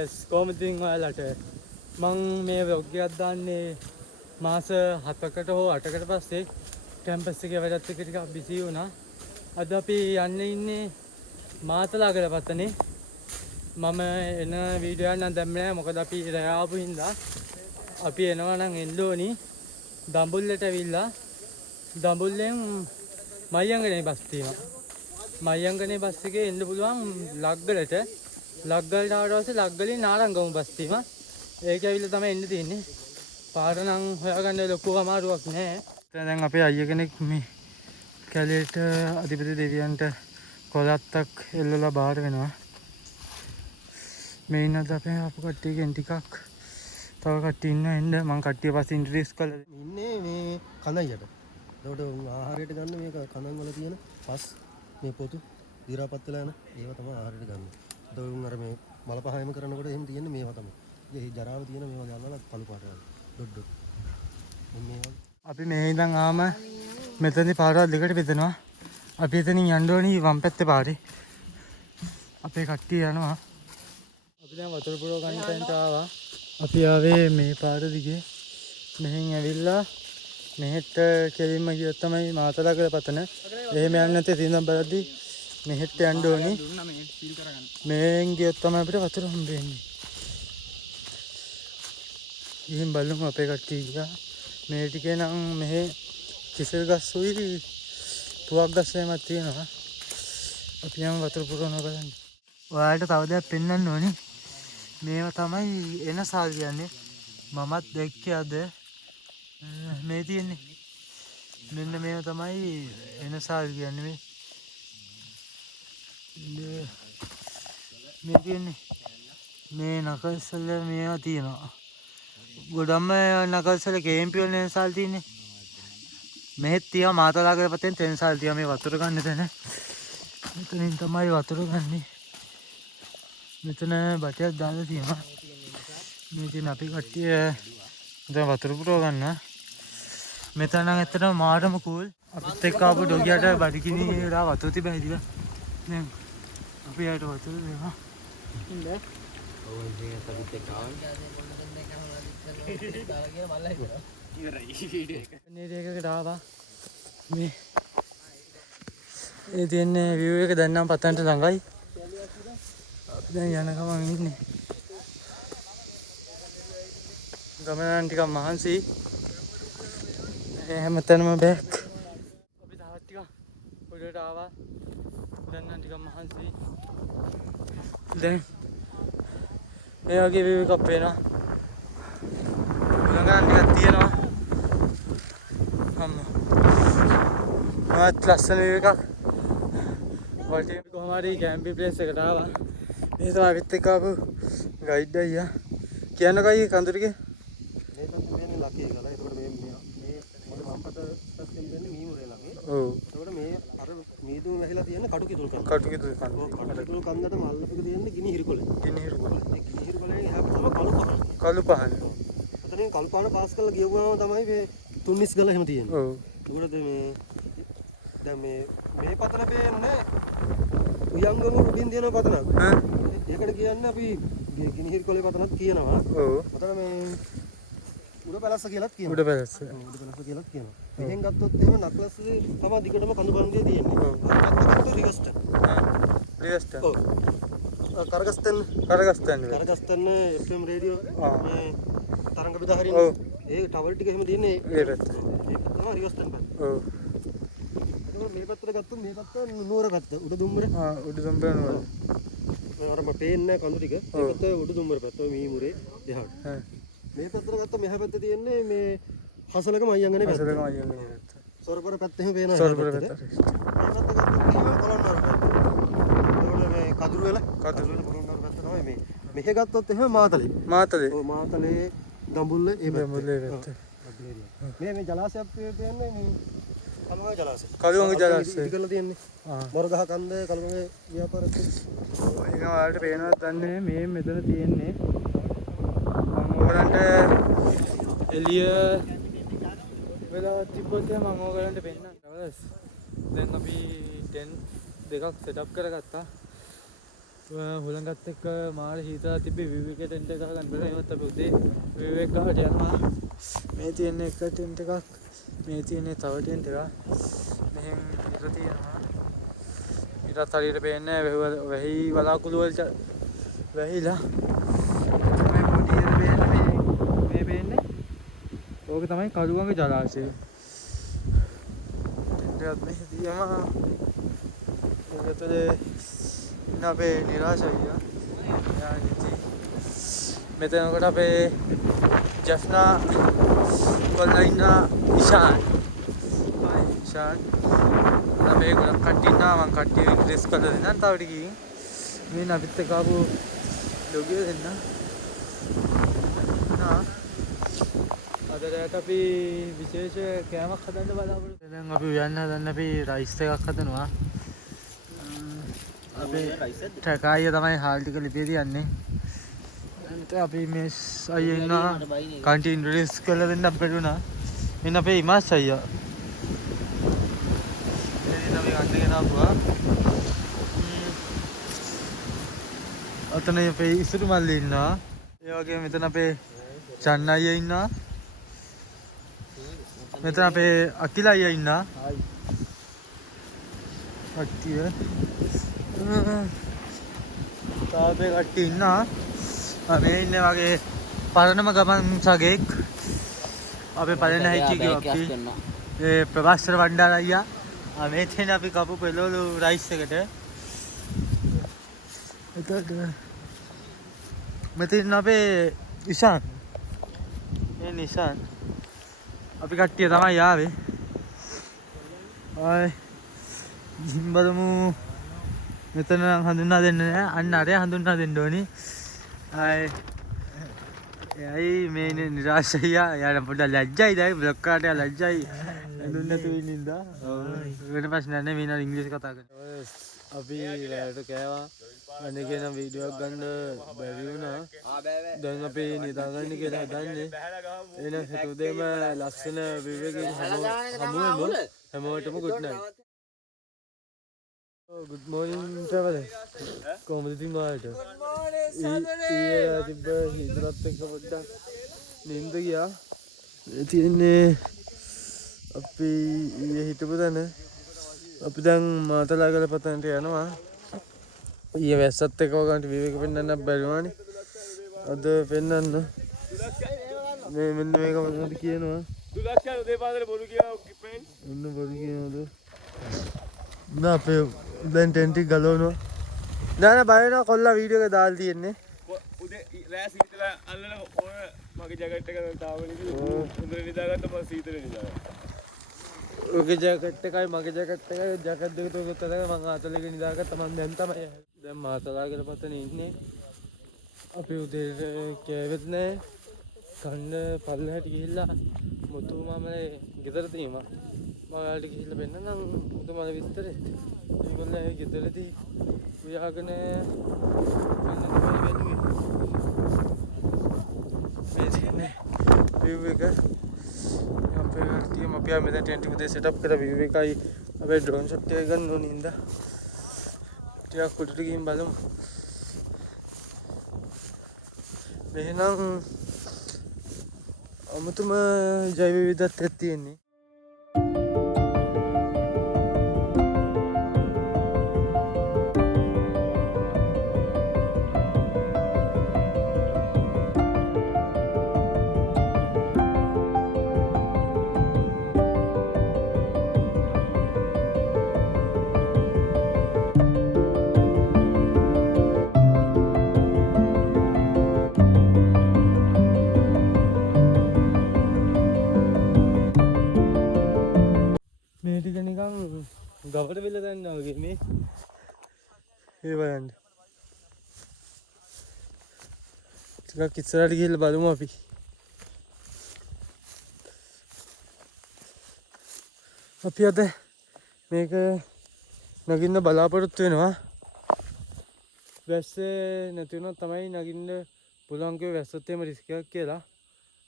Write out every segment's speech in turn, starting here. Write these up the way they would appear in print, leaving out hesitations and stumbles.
Guys කොහොමද ඉතින් ඔයාලට මම මේ vlog එකක් දාන්නේ මාස 7කට හෝ 8කට පස්සේ කැම්පස් එකේ වැඩත් එක්ක ටිකක් බිසි වුණා. අද අපි යන්නේ ඉන්නේ මාතලාගල පත්තනේ. මම එන වීඩියෝ එකක් නම් දැම්මේ නැහැ මොකද අපි රැ ආපු හින්දා අපි එනවා නම් එන්න ඕනි දඹුල්ලට ඇවිල්ලා දඹුල්ලෙන් මයංගනේ බස් තියෙනවා. මයංගනේ බස් එකේ එන්න පුළුවන් ලග්ගලට. ලග්ගලට ආවට පස්සේ ලග්ගලින් නාරංගම බස් තියෙනවා. ඒක ඇවිල්ලා තමයි එන්න තියෙන්නේ. පාර නම් හොයාගන්න ලොකු අමාරුවක් නැහැ. දැන් අපේ අයියා කෙනෙක් මේ කැලේට අධිපති දෙවියන්ට කොලත්තක් එල්ලලා බාර වෙනවා. මේ ඉන්නත් අපේ ආපු කට්ටියකින් ටිකක් තව කට්ටිය ඉන්න එන්න මම කට්ටිය පස්සේ ඉන්ට්‍රොඩියුස් කරලා ඉන්නේ මේ කඳයියට. ඒකට ආහාරයට ගන්න මේක කඳන් වල තියෙන පස් මේ පොතු දීරාපත් වෙලා යන ඒවා තමයි ආහාරයට ගන්න. ඒතකොට අර මේ මල පහයම කරනකොට එහෙම තියෙන්නේ මේවා තමයි. ඒ ජරාව තියෙන මේවා ගන්නලා කළු පාට ගන්න. ඩොඩ් ඩොඩ්. මේවා අපි මේ ඉඳන් ආම මෙතනදී පාරවල් දෙකට බෙදෙනවා. අපි එතනින් යන්න ඕනි වම් පැත්තේ පාරේ. අපේ කට්ටිය යනවා. අපි දැන් වතුර පුරව ගන්න තැනට ආවා. අපි ආවේ මේ පාර දිගේ මෙහෙන් ඇවිල්ලා මෙහෙට කෙලින්ම ගියොත් තමයි මාතලාගල පතන. එහෙම යන්නේ නැත්නම් තින්නම් බලද්දි මෙහෙට යන්න ඕනි. මෙහෙන් ගියොත් තමයි අපිට වතුර හම්බෙන්නේ. ඉතින් බලමු අපේ කට්ටිය ගියා. මේ ටිකේ නම් මෙහෙ කිසල් ගස් උයි තුවක් ගස් එහෙමත් තියෙනවා. අපි යමු වතුර පුරවනවා බලන්න. ඔයාලට තව දෙයක් පෙන්වන්න ඕනි. මේවා තමයි එන සාල් කියන්නේ. මමත් දැක්කේ අද මේ තියෙන්නේ. මෙන්න මේවා තමයි එන සාල් කියන්නේ මේ තියෙන්නේ. මේ නකල්සල මේවා තියෙනවා. ගොඩම නකල්සල කේම්පි වල එන සාල් තියෙන්නේ. මෙහෙත් තියා මාතලාගල පැත්තෙන් තෙන් සාල් තියා මේ වතුර ගන්න තැන. මෙතනින් තමයි වතුර ගන්නේ. මෙතන බටයක් දාලා තියෙනවා. මේ තියෙන අපි කට්ටිය දැන් වතුර පුරව ගන්නවා. මෙතන නම් ඇත්තටම මාරම කූල්. අපිත් එක්ක ආපු ඩොගියට බඩගිනිලා වතුර තිබ්බා හිටියා. දැන් අපි යට වතුර දෙනවා. ඉන්න. ඔව් ඉතින් අපිත් එක්ක ආවා. ඉවරයි. එකකට ආවා. මේ ඒ තියෙන්නේ view එක දැන් නම් පතන්ට ළඟයි. අපි දැන් යන ගමන් ඉන්නේ. ගමන ටිකක් මහන්සි. හැමතැනම බෑක්. අපි තවත් ටිකක් උඩට ආවා. දැන් නම් ටිකක් මහන්සි. දැන් මේ වගේ view එකක් පේනවා. ළඟ ටිකක් තියෙනවා. අම්මා. මාත් ලස්සන view එකක්. වටේ කොහොම හරි කැම්පින් ප්ලේස් එකට ආවා. මේ තමයි අපිත් එක්ක ආපු ගයිඩ් අයියා. කියන්නකෝ අයියේ කඳුරිගේ. මේ පැත්තේ වෙන්නේ ලකේ ගලා. ඒකට මේ මොකද වම්පත පැත්තෙන් වෙන්නේ මීමුරේ ළඟේ. ඔව්. ඒකට මේ අර මීදුම් වැහිලා තියෙන්නේ කටුකිතුල් කන්ද. කටුකිතුල් කන්ද. කටුකිතුල් කන්දට මල්ලපෙක තියෙන්නේ ගිනි හිරිකොළ. ගිනි හිරිකොළ. ඒ ගිනි හිරිකොළෙන් එහා පැත්තම කළු පහන. කළු පහන. එතනින් කළු පහන පාස් කරලා ගිය ගමන් තමයි මේ තුන්නිස් ගල එහෙම තියෙන්නේ. ඔව්. ඒකට මේ දැන් මේ පතන පේන්නේ උයංගම උඩින් තියෙන පතනක්. ඒකට කියන්නේ අපි ගිනි හිරිකොළේ පතනක් කියනවා. ඔව්. අතන මේ උඩ පැලස්ස කියලාත් කියනවා. උඩ පැලස්ස. උඩ පැලස්ස කියලාත් කියනවා. මෙහෙන් ගත්තොත් එහෙම නක්ලස් තමයි දිගටම කඳු බන්දිය තියෙන්නේ. ඔව්. අරකට රිවස්ටන්. රිවස්ටන්. ඔව්. කරගස්තන් FM රේඩියෝ මේ තරංග බෙදා හරින. ඔව්. ඒ ටවර් ටික එහෙම තියෙන්නේ ඒ පැත්ත. ඒක තමයි රිවස්ටන් පැත්ත. ඔව්. මේ පැත්තට ගත්තොත් මේ පැත්ත නුවර පැත්ත. උඩ දුම්බර. උඩ දුම්බර නුවර. අර මට පේන්නේ කඳු ටික. ඒකත් උඩ දුම්බර පැත්ත. මීමුරේ එහාට. මේ පැත්තට ගත්ත මෙහා පැත්තේ තියෙන්නේ මේ හසලක මයංගනේ පැත්ත. හසලක මයංගනේ පැත්ත. සොරපුර පැත්ත එහෙම පේනවා. සොරපුර පැත්ත. මේ පැත්ත ගත්තොත් එහෙම කොළොන්නර පැත්ත. ඒකට මේ කදුරුවෙල කොළොන්නර පැත්ත තමයි මේ. මෙහෙ ගත්තොත් එහෙම මාතලේ. මාතලේ. ඔව් මාතලේ දඹුල්ල ඒ පැත්ත. දඹුල්ල ඒ පැත්ත. මේ ජලාශයක් පේන්නේ මේ කළුගඟ ජලාශය. කළුගඟ ජලාශය. ඉදි කරලා තියෙන්නේ. මොරගහ කන්ද කළුගඟ ව්‍යාපාරත් ඒක ඔයාලට පේනවද දන්නේ මේ මෙතන තියෙන්නේ. මම ඕගලන්ට එළිය වෙලා තිබ්බොත් මම ඕගලන්ට පෙන්නන්නම්. දැන් අපි ටෙන්ට් දෙකක් සෙටප් කරගත්තා. හුළඟත් එක්ක මාර හිතලා තිබ්බේ විවේක ටෙන්ට් එක ගන්න බැලුවා. එහෙමත් අපි උදේ විවේක ගාවට යනවා. මේ තියෙන එක ටෙන්ට් එකක්. මේ තියෙන තව ටෙන්ට් එකක්. මෙහෙන් ඉර තියෙනවා. ඉරත් හරියට පේන්නේ නැහැ. වැහි වලාකුළු වලට වැහිලා. මේ පොඩි ඉර පේන්නේ මේ පේන්නේ. ඕක තමයි කළුගඟ ජලාශය. ටෙන්ට් එකත් මෙහෙ තියනවා. ඒකතල ඉන්න අපේ නිරාශයියා. එයා ඉති. මෙතනකොට අපේ ජෆ්නා කොල්ලා ඉන්න ඉෂාන්. ඉෂාන්. අපේ ගොඩක් කට්ටිය ඉන්නවා. මං කට්ටිය ඉන්ට්‍රෙස් කරලා දෙන්නම් තව ටිකකින්. මේ අපිත් එක්ක ආපු ලොගිය දෙන්න. අදට අපි විශේෂ කෑමක් හදන්න බලාපොරොත්තු. දැන් අපි උයන්න හදන්න අපි රයිස් එකක් හදනවා. අපේ ට්‍රැකාය තමයි හාල් ටික ලිපේ තියන්නේ. අපි මේ අයියා ඉන්නවා කන්ටි ඉන්ට්‍රොඩියුස් කරලා දෙන්න බැලුණා. මෙන්න අපේ ඉමාස් අයියා. එදින අපි ගන්නගෙන ආපුවා. අතන අපේ ඉසුරු මල්ලි ඉන්නවා. ඒ වගේම මෙතන අපේ චන්න අයියා ඉන්නවා. මෙතන අපේ අකිල අයියා ඉන්නවා. කට්ටිය තාපේ කට්ටිය ඉන්නවා. මේ ඉන්නේ වගේ පරණම ගමන් සගේක්. අපේ පළවෙනි හයිකි ගියා අපි. ඒ ප්‍රභාස්කර වණ්ඩාර අයියා. මේ තියෙන අපි කපු පෙළවලු රයිස් එකට. එතකොට මෙතන අපේ ඉෂාන්. මේ නිෂාන්. අපි කට්ටිය තමයි ආවේ. ආයි බලමු. මෙතන හඳුන්වා දෙන්න නෑ. අන්න අරය හඳුන්වා දෙන්න ඕනි. එයයි මේ නිරාශයියා. එයාට පොඩ්ඩක් ලැජ්ජයි දැන් බ්ලොග් කාට ලැජ්ජයි. හඳුන් නැතුව ඉන්න ඉඳා. වෙන ප්‍රශ්නයක් නෑ. මේ නේද ඉංග්‍රීසි කතා කරන්නේ. අපි රැයට කෑවා. අනේ කියන වීඩියෝ එකක් ගන්න බැරි වුණා. දැන් අපි නිදාගන්න කියලා හදන්නේ. එහෙනම් හිතුවේම ලස්සන විවේකයෙන් හමුවෙමු. හැමෝටම good night. Good morning traveler. කොහොමද ඉතින් ඔයාලට? Good morning සඳරේ. තිබ්බ හිතලත් එක්ක පොඩ්ඩක් නිින්ද ගියා. ඒ තියෙන්නේ අපි ඊයේ හිටපු තැන. අපි දැන් මාතලාගල පතන්ට යනවා. ඊයේ වැස්සත් එක්ක ඔයගන්ට විවේක පෙන්නන්න බැරි වුණානේ. අද පෙන්නන්න. මේ මෙන්න මේක මොකද කියනවා? දුලක්ෂණ උදේ පාන්දර බොරු කියනවා ෆ්‍රෙන්ඩ්. ඔන්න බොරු කියනවද? නෑ අපේ දැන් ටෙන්ට් එක ගලවනවා. නෑ බය වෙනවා කොල්ලා වීඩියෝ එක දාලා තියෙන්නේ. උදේ රෑ සීතල අල්ලන ඕන මගේ ජැකට් එක දාවල ඉතින් හොඳට නිදාගත්ත මම සීතල නිදාගත්තා. ඔගේ ජැකට් එකයි මගේ ජැකට් එකයි ජැකට් දෙක තුනක් තමයි මම අතලෙක නිදාගත්තා. මම දැන් තමයි දැන් මාතලාගල පතනේ ඉන්නේ. අපි උදේට කෑවෙත් නෑ. කන්න පල්ලෙහාට ගිහිල්ලා මුතු මාමලේ ගෙදර තියෙනවා. මම ඔයාලට ගිහිල්ලා පෙන්නන්නම් මුතු මාමලේ විස්තරේ. ඒගොල්ලෝ ගෙදරදී උයාගෙන කන්න තමයි වෙන්නේ. මේ තියෙන්නේ view එක. අපේ ටීම් අපි ආ මෙතන ටෙන්ට් එක උදේ සෙටප් කරලා view එකයි අපේ ඩ්‍රෝන් ෂොට් එක ගන්න ඕනේ ඉඳා. ටිකක් උඩට ගිහින් බලමු. මෙහෙනම් අමුතුම ජෛව විවිධත්වයක් තියෙන්නේ. මේ ටික නිකන් ගබඩ වෙල දැන්නා වගේ මේ බලන්න. ටිකක් ඉස්සරහට ගිහිල්ලා බලමු අපි. අපි අද මේක නගින්න බලාපොරොත්තු වෙනවා. වැස්සේ නැති වුණොත් තමයි නගින්න පුළුවන් කිව්වේ. වැස්සොත් එහෙම රිස්ක් එකක් කියලා.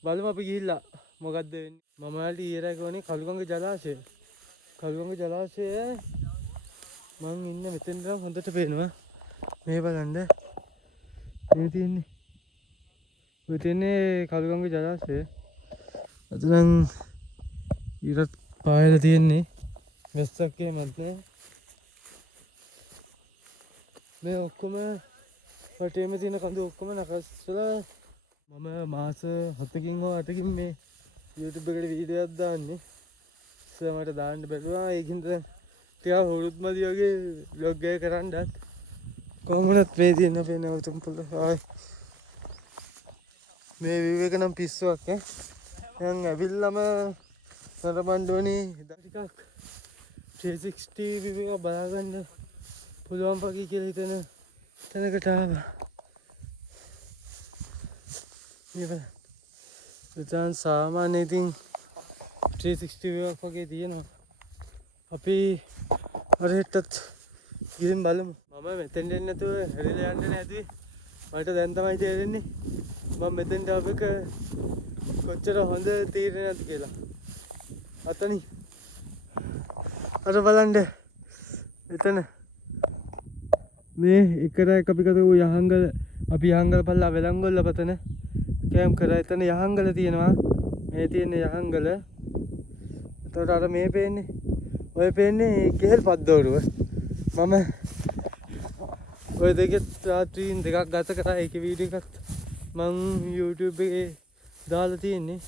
බලමු අපි ගිහිල්ලා මොකද්ද වෙන්නේ. මම ඔයාලට ඊයේ ගෝනේ කළුගඟ ජලාශය. කළුගඟ ජලාශය මං ඉන්න මෙතෙන් නම් හොඳට පේනවා. මේ බලන්න මේ තියෙන්නේ ඔය තියෙන්නේ කළුගංග ජලාශය. අතනම් ඊටත් පායලා තියෙන්නේ වැස්සක් එහෙමත් නෑ. මේ ඔක්කොම වටේම තියෙන කඳු ඔක්කොම නකස්සලා මම මාස 7කින් හෝ 8කින් මේ YouTube එකට වීඩියෝ එකක් දාන්නේ. මට දාන්න බැලුවා ඒකින්ද ටිකක් හුරුත් මදි වගේ vlog එක කරන්නත් කොහොමද මේ තියෙන අපේ නැවතුම් පොළ ආයි මේ view එක නම් පිස්සුවක් ඈ. දැන් ඇවිල්ලාම නරඹන්න ටිකක් 360 view එක බලා ගන්න පුළුවන් වගේ කියලා හිතන තැනකට ආවා. මේ බලන්න. දැන් සාමාන්‍ය ඉතින් 360 view එකක් වගේ තියෙනවා. අපි අරහෙටත් ගිහින් බලමු. මම මෙතෙන් දෙන්නේ නැතුව හැරිලා යන්න නැතුයි. මට දැන් තමයි තේරෙන්නේ මම මෙතෙන්ට ආපෙක කොච්චර හොඳ තීරණයක්ද කියලා. අතනි අර බලන්න එතන මේ එකරයක් අපි කතෝ යහංගල අපි යහංගල පල්ලා වෙලංගොල්ල පතන කැම් කරා. එතන යහංගල තියෙනවා. මේ තියෙන යහංගල. එතකොට අර මේ පේන්නේ ඔය පේන්නේ කෙහෙල් පද්දෝරුව. මම ඔය දෙකත් රාත්‍රීන් දෙකක් ගත කරා. ඒක වීඩියෝ එකක් මං YouTube එකේ දාලා තියෙන්නේ.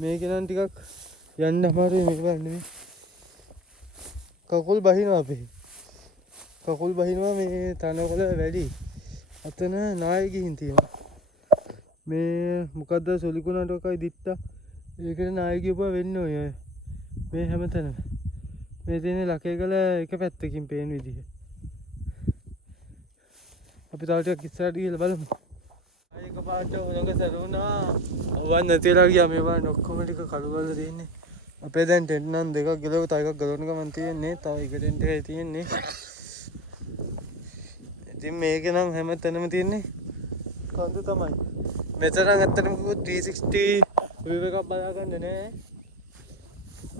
මේක නම් ටිකක් යන්න අමාරුයි. මේක බලන්න මේ කකුල් බහිනවා අපේ. කකුල් බහිනවා මේ තනකොළ වැඩි. අතන නාය ගිහින් තියෙනවා. මේ මොකද්ද සොලිකුණට ඔකයි දිත්තා. ඒකට නාය ගියපුවා වෙන්නේ ඔය. මේ හැමතැනම මේ තියෙන ලකේකල එක පැත්තකින් පේන විදිහ. අපි තව ටිකක් ඉස්සරහට ගිහලා බලමු. ආයෙක පාට හොරඟ සරුණා. ඔවන් නැතිලා ගියා. මේ බලන්න ඔක්කොම ටික කළු කරලා තියෙන්නේ. අපේ දැන් ටෙන්ට් නම් දෙකක් ගලව තව එකක් ගලවන්න ගමන් තියෙන්නේ. තව එක ටෙන්ට් එකයි තියෙන්නේ. ඉතින් මේක නම් හැමතැනම තියෙන්නේ කඳු තමයි. මෙතන ඇත්තටම කිව්වොත් 360 view එකක් බලා ගන්න නෑ.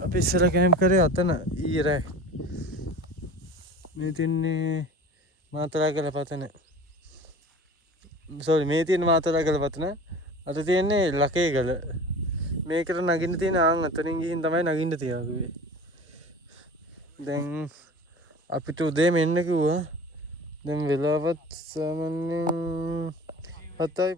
අපි ඉස්සර කැම්ප් කරේ අතන ඊරේ. මේ තියන්නේ මාතරා ගලපතන. සෝරි මේ තියෙන මාතරා ගලපතන. අත තියෙන්නේ ලකේගල. මේකට නගින්න තියෙන ආන් අතනින් ගිහින් තමයි නගින්න තියාගුවේ. දැන් අපිට උදේ මෙන්න කිව්වා. දැන් වෙලාවත් සාමාන්‍යයෙන් 7යි.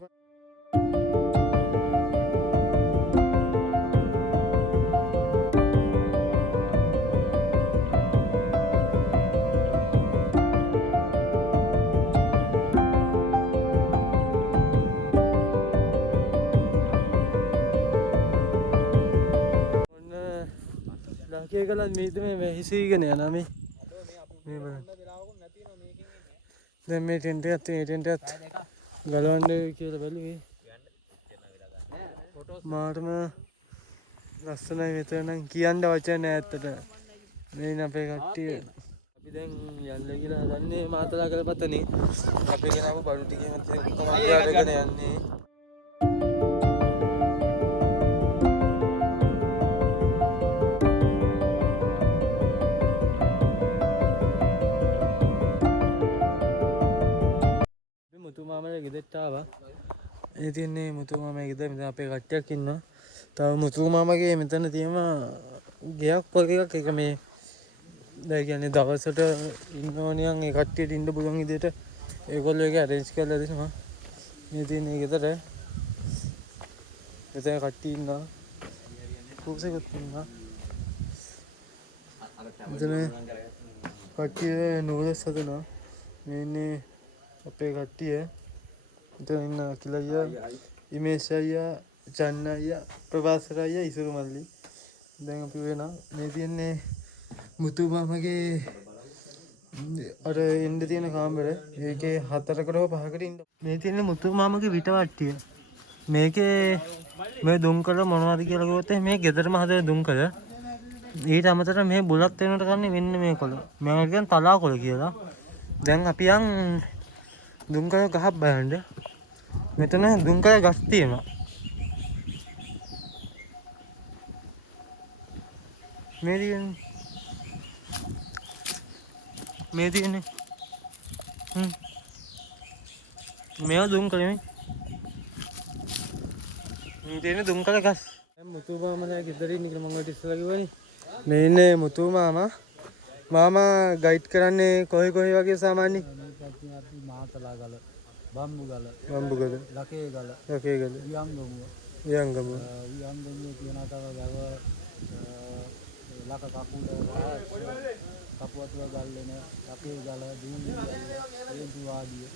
ලකේ කළත් මේ හිසීගෙන යනවා මේ බලන්න. දැන් මේ ටෙන්ට් එකත් ගලවන්න කියලා බැලුවේ. මාටම ලස්සනයි මෙතන නම් කියන්න වචන නෑ ඇත්තට. මේ අපේ කට්ටිය අපි දැන් යන්න කියලා හදන්නේ මාතලා කරපතනේ. අපි ගෙනාවු බඩු ටිකේ මත ඔක්කොම අරගෙන යන්නේ. මුතුමාමගේ ගෙදරට ආවා. ඒ තියන්නේ මුතුමාමගේ ගෙදර. මෙතන අපේ කට්ටියක් ඉන්නවා. තව මුතුමාමගේ මෙතන තියෙනවා ගෙයක් වගේ එකක්. ඒක මේ දැන් කියන්නේ දවසට ඉන්න ඕනියන් ඒ කට්ටියට ඉන්න පුළුවන් විදිහට ඒගොල්ලෝ ඒක arrange කරලා දෙනවා. මේ තියෙන්නේ ගෙදර. මෙතන කට්ටිය ඉන්නවා. කුසෙකුත් ඉන්නවා. මෙතන කට්ටිය නූඩල්ස් හදනවා. මේ ඉන්නේ අපේ කට්ටිය. මෙතන ඉන්න අකිල අයියා, ඉමේෂ් අයියා, චන්න අයියා, ප්‍රභාස්කර අයියා, ඉසුරු මල්ලි. දැන් අපි වෙනවා. මේ තියන්නේ මුතු මාමගේ අර එන්න තියෙන කාමර. ඒකේ 4කට හෝ 5කට ඉන්න. මේ තියන්නේ මුතු මාමගේ විටවට්ටිය. මේකේ මේ දුම්කල මොනවද කියලා කිව්වොත් මේ ගෙදරම හදන දුම්කල. ඊට අමතරව මේ බුලත් වෙනකොට කන්නේ මෙන්න මේ කොළ. මම කියන්නේ තලා කොළ කියලා. දැන් අපි යන් දුම්කල ගහක් බලන්න. මෙතන දුම්කල ගස් තියෙනවා. මේ තියෙන්නේ මේවා දුම් කරමින් තියෙන දුම් කළ ගස්. මුතු මාමා දැන් ගෙදරින් ඉන්න මම ඔය ඉස්සලා කිව්වනේ. මේ ඉන්නේ මුතු මාමා. මාමා ගයිඩ් කරන්නේ කොහේ වගේ සාමාන්‍යයෙන්? මාතලා ගල, බම්බු ගල, ලකේ ගල, වියංගම. තියෙනවා තව ගව ලක කකුල කපුවතුව ගල් වෙන ලකේ ගල දූනි ගල හේතු ආදිය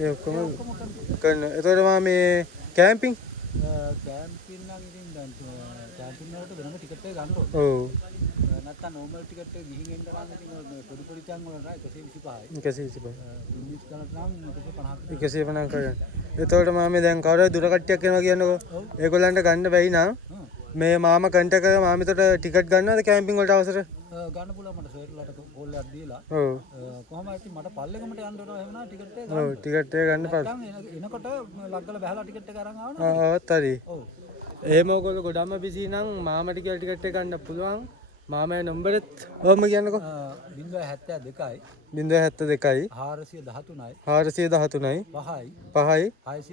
ඒ ඔක්කොම කරන. එතකොට මම මේ කැම්පින් කැම්පින් නම් ඉතින් දැන් කැම්පින් වලට වෙනම ටිකට් එක ගන්න ඕනේ. ඔව්. නැත්තම් නෝමල් ටිකට් එක ගිහින් එන්න නම් ඉතින් මේ පොඩි පොඩි තැන් වල නෑ 125යි. 125. ඉංග්‍රීසි ගණන් නම් 150ක්. 150 කරගන්න. එතකොට මම දැන් කවුරුහරි දුර කට්ටියක් එනවා කියන්නකෝ. ඒගොල්ලන්ට ගන්න බැයි නම් මේ මාම කන්ටැක්ට් කරලා මාම එතකොට ටිකට් ගන්නවද කැම්පින් වලට අවසර? ගන්න පුළුවන් මට සර්ලට කෝල් එකක් දීලා. ඔව්. කොහොම ඉතින් මට පල්ලෙකමට යන්න ඕන එහෙම නම් ටිකට් එක ඔව් ටිකට් එක ගන්න පාස්. නැත්නම් එනකොට ලග්ගල බහලා ටිකට් එක අරන් ආවම ආවත් හරි. ඔව්. එහෙම ඔයගොල්ලෝ ගොඩක්ම බිසි නම් මාමට කියලා ටිකට් එක ගන්න පුළුවන්. මාමේ නම්බරෙත් ඔහොම කියන්නකෝ. 072යි 072යි 413යි 413යි 5යි 5යි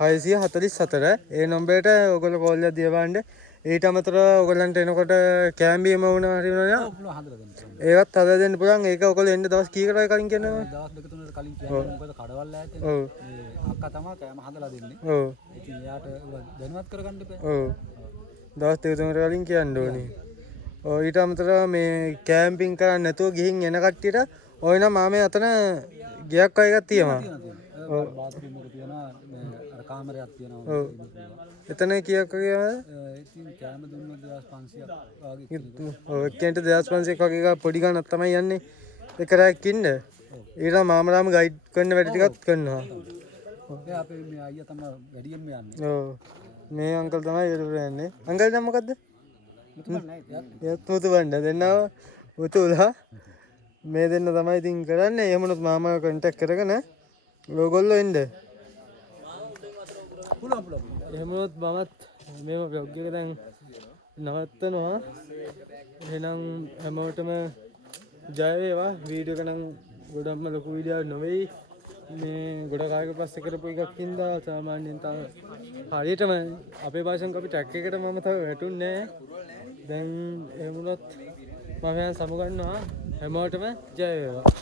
644 ඒ නම්බරයට ඔයගොල්ලෝ කෝල් එකක් දියවන්න. ඊට අමතරව ඔයගොල්ලන්ට එනකොට කැම්බියම වුණා හරි වුණා ඔව් පුළුවන් හදලා දෙන්න. ඒවත් හදලා දෙන්න පුළුවන්. ඒක ඔයගොල්ලෝ එන්න දවස් කීයකට කලින් කියනවා? දවස් දෙක තුනකට කලින් කියන්නේ මොකද කඩවල් ඈතනේ. ඔව්. මේ අක්කා තමයි කෑම හදලා දෙන්නේ. ඔව්. ඉතින් එයාට දැනුවත් කරගන්න එපා. ඔව්. දවස් දෙක තුනකට කලින් කියන්න ඕනේ. ඔව් ඊට අමතරව මේ කැම්පින් කරන්න නැතුව ගිහින් එන කට්ටියට ඔය නම් මාමේ අතන ගියක් වගේ එකක් තියෙනවා. ඔව්. බාත්රූම් එක තියෙනවා අර කාමරයක් තියෙනවා. ඔව්. එතන කීයක් වගේ ඉතින් කෑම දුන්නොත් 2500ක් වගේ ඔව් එක්කෙනෙක්ට 2500ක් වගේ එකක් පොඩි ගණනක් තමයි යන්නේ. එක රැයක් ඉන්න. ඊට මාමලාම ගයිඩ් කරන වැඩ ටිකක් කරනවා. ඔව්. අපේ මේ අයියා තමයි වැඩියෙන්ම යන්නේ. ඔව්. මේ අංකල් තමයි ඒකට යන්නේ. අංකල් නම මොකද්ද? මුතු බණ්ඩ දෙන්නව මුතුලා මේ දෙන්න තමයි ඉතින් කරන්නේ. එහෙමනොත් මාමා කන්ටැක්ට් කරගෙන ඔයගොල්ලෝ එන්න. පුළුවන්. එහෙමනොත් මමත් මේ vlog එක දැන් නවත්තනවා. එහෙනම් හැමෝටම ජය වේවා. වීඩියෝ එක නම් ගොඩක්ම ලොකු වීඩියෝවක් නෙවෙයි. මේ ගොඩ කාලයක පස්සේ කරපු එකක් හින්දා සාමාන්‍යයෙන් තව හරියටම අපේ භාෂාවෙන් අපි ට්‍රැක් එකට මම තව වැටුන්නේ නැහැ. දැන් එහෙම වුණොත් මම යන සමුගන්නවා. හැමෝටම ජය වේවා.